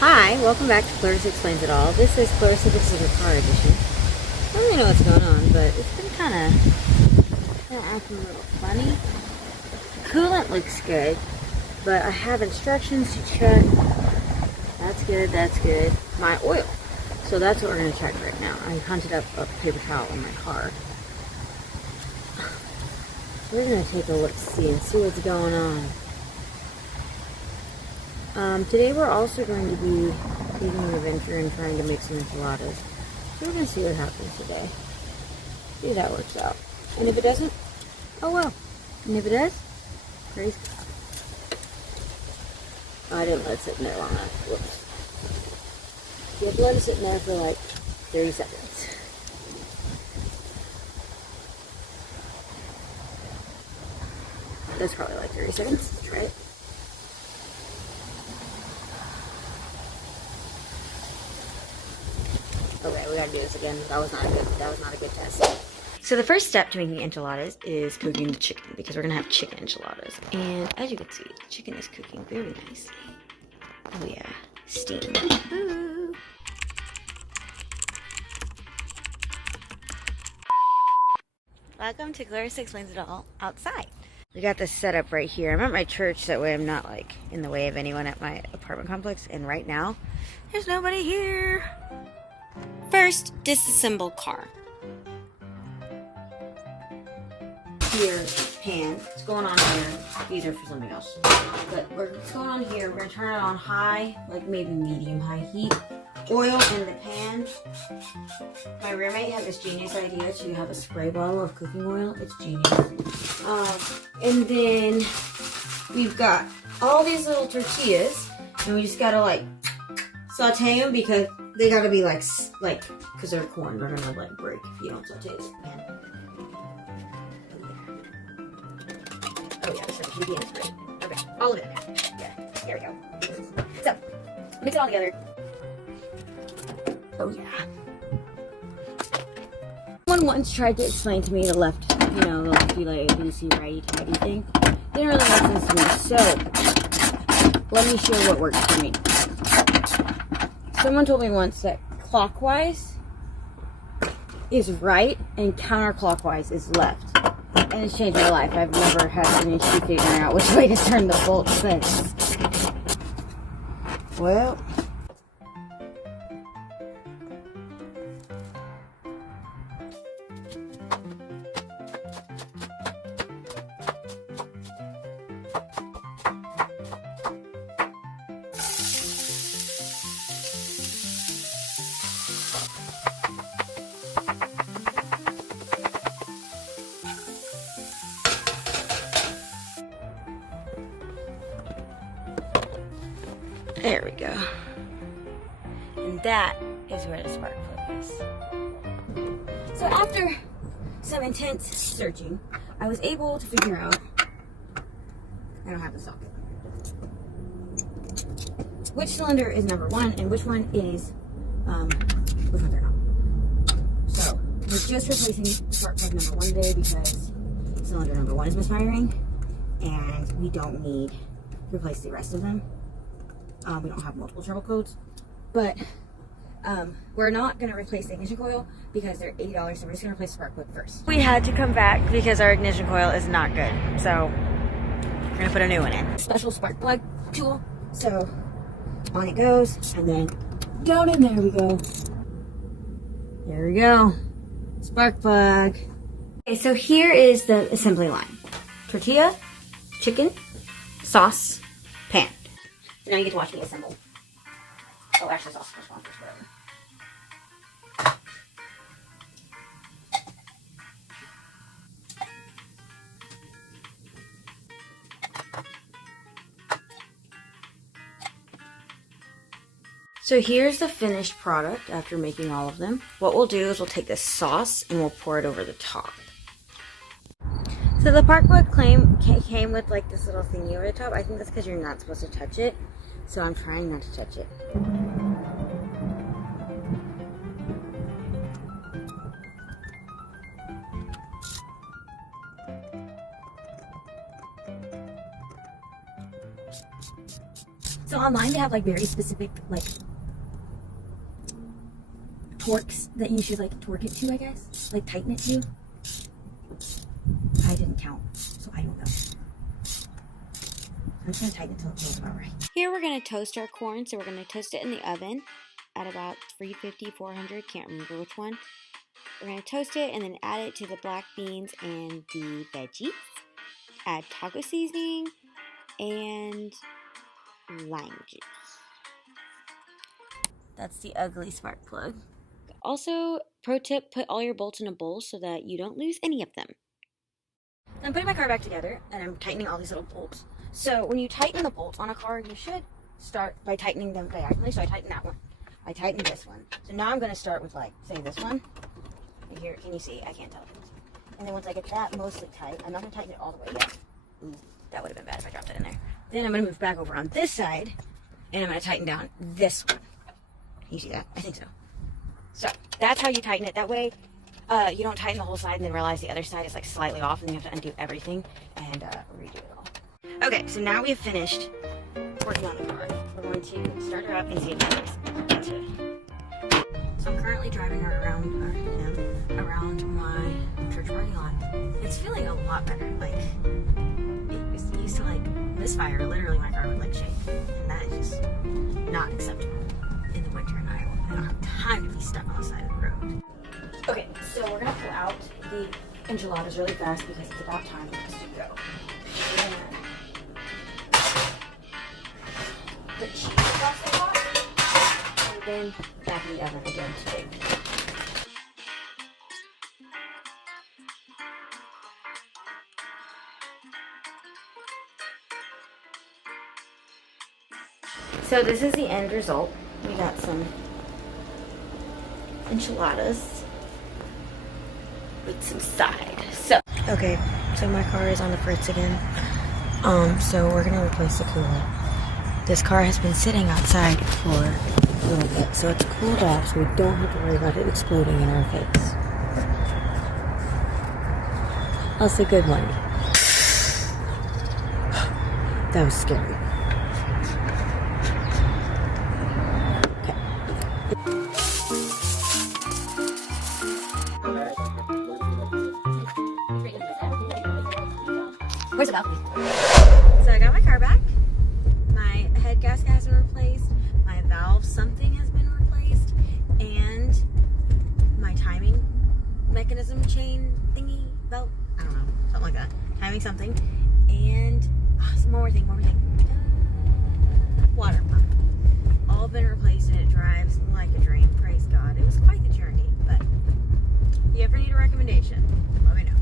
Hi, welcome back to Clarrisa Explains It All. This is Clarrisa, this is a car edition. I don't really know what's going on, but it's been kind of acting a little funny. Coolant looks good, but I have instructions to check. That's good, that's good. My oil. So that's what we're going to check right now. I hunted up a paper towel in my car. We're going to take a look-see and see what's going on. Today we're also going to be taking an adventure and trying to make some enchiladas. So we're going to see what happens today. See if that works out. And if it doesn't, oh well. And if it does, praise God. Oh, I didn't let it sit in there long enough. Whoops. You have to let it sit in there for like 30 seconds. That's probably like 30 seconds. Let's try it. Okay, we gotta do this again. That was not a good test. So the first step to making enchiladas is cooking the chicken, because we're gonna have chicken enchiladas. And as you can see, the chicken is cooking very nicely. Oh yeah, steam. Ooh. Welcome to Clarrisa Explains It All outside. We got this set up right here. I'm at my church, that way I'm not like in the way of anyone at my apartment complex. And right now, there's nobody here. First, disassemble car. Here, pan. What's going on here? These are for something else. But what's going on here? We're gonna turn it on high, like maybe medium-high heat. Oil in the pan. My roommate had this genius idea to have a spray bottle of cooking oil. It's genius. And then we've got all these little tortillas, and we just gotta like saute them because they gotta be like, because they're corn, they're gonna like break if you don't saute this pan. Oh yeah, this is great. Okay, all of it now. Yeah, there we go. So, mix it all together. Oh yeah. Someone once tried to explain to me the left, the lefty leg, ABC, righty tighty thing. Didn't really make sense to me, so let me share what works for me. Someone told me once that clockwise is right and counterclockwise is left. And it's changed my life. I've never had an issue figuring out which way to turn the bolt since. Well, there we go. And that is where the spark plug is. So after some intense searching, I was able to figure out, I don't have the socket, which cylinder is number one and which one is, which ones are not. So we're just replacing spark plug number one today because cylinder number one is misfiring and we don't need to replace the rest of them. We don't have multiple trouble codes, but we're not going to replace the ignition coil because they're $80, so we're just going to replace the spark plug first. We had to come back because our ignition coil is not good, so we're going to put a new one in. Special spark plug tool, so on it goes, and then down in there we go. There we go. Spark plug. Okay, so here is the assembly line. Tortilla, chicken, sauce, pan. So now you get to watch me assemble. Oh, actually, sauce first one first, whatever. So here's the finished product after making all of them. What we'll do is we'll take this sauce and we'll pour it over the top. So the Sparkplug came with like this little thingy over the top. I think that's because you're not supposed to touch it. So I'm trying not to touch it. So online they have like very specific like torques that you should like torque it to, I guess. Like tighten it to. I didn't count, so I don't know. I'm just gonna tighten it till it feels about right. Here we're gonna toast our corn, so we're gonna toast it in the oven at about 350, 400, can't remember which one. We're gonna toast it and then add it to the black beans and the veggies. Add taco seasoning and lime juice. That's the ugly spark plug. Also, pro tip, put all your bolts in a bowl so that you don't lose any of them. I'm putting my car back together and I'm tightening all these little bolts. So when you tighten the bolts on a car, you should start by tightening them diagonally. So I tightened that one. I tightened this one. So now I'm going to start with like, say this one. Here, can you see? I can't tell. And then once I get that mostly tight, I'm not going to tighten it all the way yet. Ooh, that would have been bad if I dropped it in there. Then I'm going to move back over on this side and I'm going to tighten down this one. Can you see that? I think so. So that's how you tighten it. That way you don't tighten the whole side and then realize the other side is like slightly off and then you have to undo everything and redo it all. Okay, so now we have finished working on the car. We're going to start her up and see if it works. So I'm currently driving her around, or him, around my church parking lot. It's feeling a lot better. Like, it used to like misfire. Literally my car would like shake. And that is just not acceptable in the winter in Iowa. I don't have time to be stuck on the side of the road. Okay, so we're gonna pull out the enchiladas really fast because it's about time for us to go. The cheese across the top, and then back in the oven again to bake. So this is the end result. We got some enchiladas with some side. So okay, so my car is on the fritz again. So we're gonna replace the coolant. This car has been sitting outside for a little bit, so it's cooled off, so we don't have to worry about it exploding in our face. That's a good one. That was scary. Where's the balcony? So I got my car back. My head gasket has been replaced. My valve something has been replaced. And my timing mechanism chain thingy belt. I don't know. Something like that. Timing something. And one more thing. Water pump. All been replaced and it drives like a dream. Praise God. It was quite the journey. But if you ever need a recommendation, let me know.